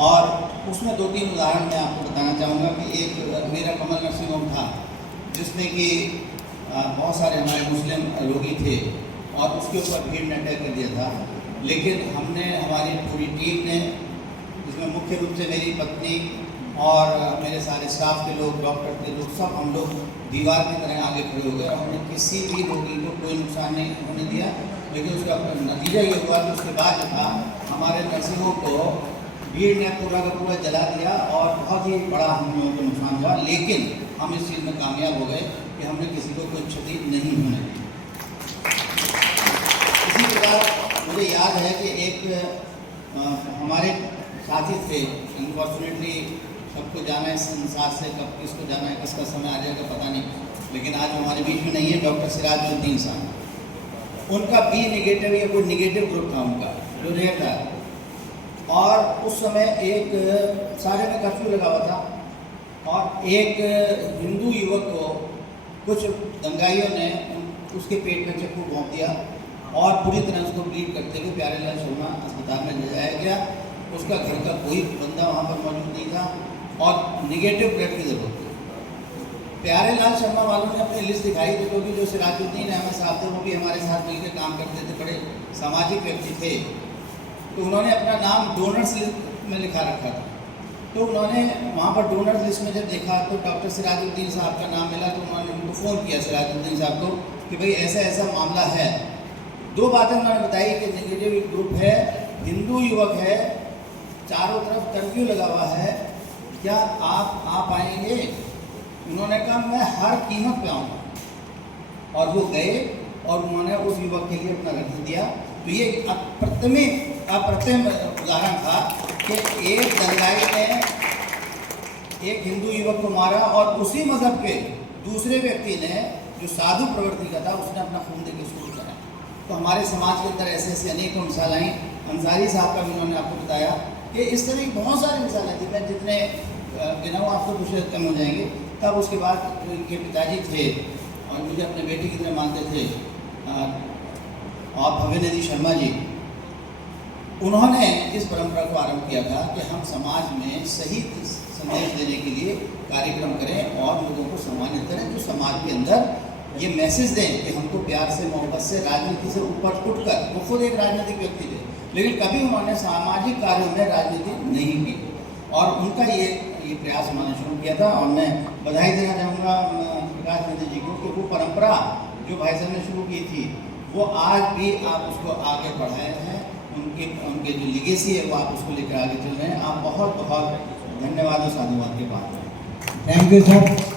और उसमें 2-3 उदाहरण मैं आपको बताना चाहूँगा कि एक मेरा कमल नर्सिंग होम था जिसमें कि बहुत सारे हमारे मुस्लिम रोगी थे और उसके ऊपर भीड़ ने अटैक कर दिया था। लेकिन हमने, हमारी पूरी टीम ने, जिसमें मुख्य रूप से मेरी पत्नी और मेरे सारे स्टाफ के लोग, डॉक्टर के लोग, सब हम लोग दीवार की तरह आगे खड़े हो गए और हमने किसी भी रोगी को कोई नुकसान नहीं होने दिया। लेकिन उसका नतीजा ये हुआ कि उसके बाद जो था हमारे नर्सिंग होम को भीड़ ने पूरा का पूरा जला दिया और बहुत ही बड़ा हम लोगों को नुकसान हुआ। लेकिन हम इस चीज़ में कामयाब हो गए कि हमने किसी को कोई क्षति नहीं होने दी। इसी प्रकार मुझे याद है कि एक हमारे साथी थे, अनफॉर्चुनेटली सबको जाना है इस संसार से, कब किसको जाना है, किसका समय आ जाएगा पता नहीं, लेकिन आज हमारे बीच में नहीं है। डॉक्टर सिराजुद्दीन साहब, उनका बी नेगेटिव या कोई नेगेटिव ग्रुप था उनका, जो रेयर था। और उस समय एक सारे में कर्फ्यू लगा हुआ था और एक हिंदू युवक को कुछ दंगाइयों ने उसके पेट में चाकू भोंक दिया और पूरी तरह उसको ब्लीड करते हुए प्यारेलाल शर्मा अस्पताल में ले जाया गया। उसका घर का कोई बंदा वहाँ पर मौजूद नहीं था और निगेटिव ब्लड की जरूरत थी। प्यारेलाल शर्मा वालों ने अपनी लिस्ट दिखाई थी, क्योंकि जो सिराजुद्दीन अहमद साहब थे वो भी हमारे साथ मिलकर काम करते थे, बड़े सामाजिक व्यक्ति थे। तो उन्होंने अपना नाम डोनर्स लिस्ट में लिखा रखा था। तो उन्होंने वहाँ पर डोनर्स लिस्ट में जब देखा तो डॉक्टर सिराजुद्दीन साहब का नाम मिला। तो उन्होंने उनको फ़ोन किया सिराजुद्दीन साहब को कि भाई ऐसा ऐसा मामला है। 2 बातें उन्होंने बताई कि नेगेटिव एक ग्रुप है, हिंदू युवक है, चारों तरफ कर्फ्यू लगा हुआ है, क्या आप आ पाएंगे? उन्होंने कहा मैं हर कीमत पे आऊँगा। और वो गए और उन्होंने उस युवक के लिए अपना रख दिया। तो ये अप्रतिम उदाहरण था कि एक दंगाई ने एक हिंदू युवक को मारा और उसी मज़हब के दूसरे व्यक्ति ने, जो साधु प्रवृत्ति का था, उसने अपना खून देकर शुरू करा। तो हमारे समाज के अंदर ऐसे ऐसे अनेकों मिसाल आई। अंसारी साहब का भी उन्होंने आपको बताया कि इस तरह की बहुत सारी मिसालें थी। मैं जितने गिनाऊँ आपको कुछ कम हो जाएंगे। तब उसके बाद जो इनके पिताजी थे और मुझे अपने बेटे की तरह मानते थे, और भव्यनिधि शर्मा जी, उन्होंने इस परंपरा को आरंभ किया था कि हम समाज में सही संदेश देने के लिए कार्यक्रम करें और लोगों को सम्मानित करें, जो समाज के अंदर ये मैसेज दें कि हमको प्यार से, मोहब्बत से, राजनीति से ऊपर उठकर, वो खुद एक राजनीतिक व्यक्ति थे, लेकिन कभी उन्होंने सामाजिक कार्यों में राजनीति नहीं की। और उनका ये प्रयास उन्होंने शुरू किया था। और मैं बधाई देना चाहूँगा प्रकाश निधि जी को कि वो परंपरा जो भाई साहब ने शुरू की थी, वो आज भी आप उसको आगे बढ़ाए हैं। उनके जो लिगेसी है वो आप उसको लेकर आगे चल रहे हैं। आप बहुत बहुत धन्यवाद और साधुवाद के पात्र हैं। Thank you sir.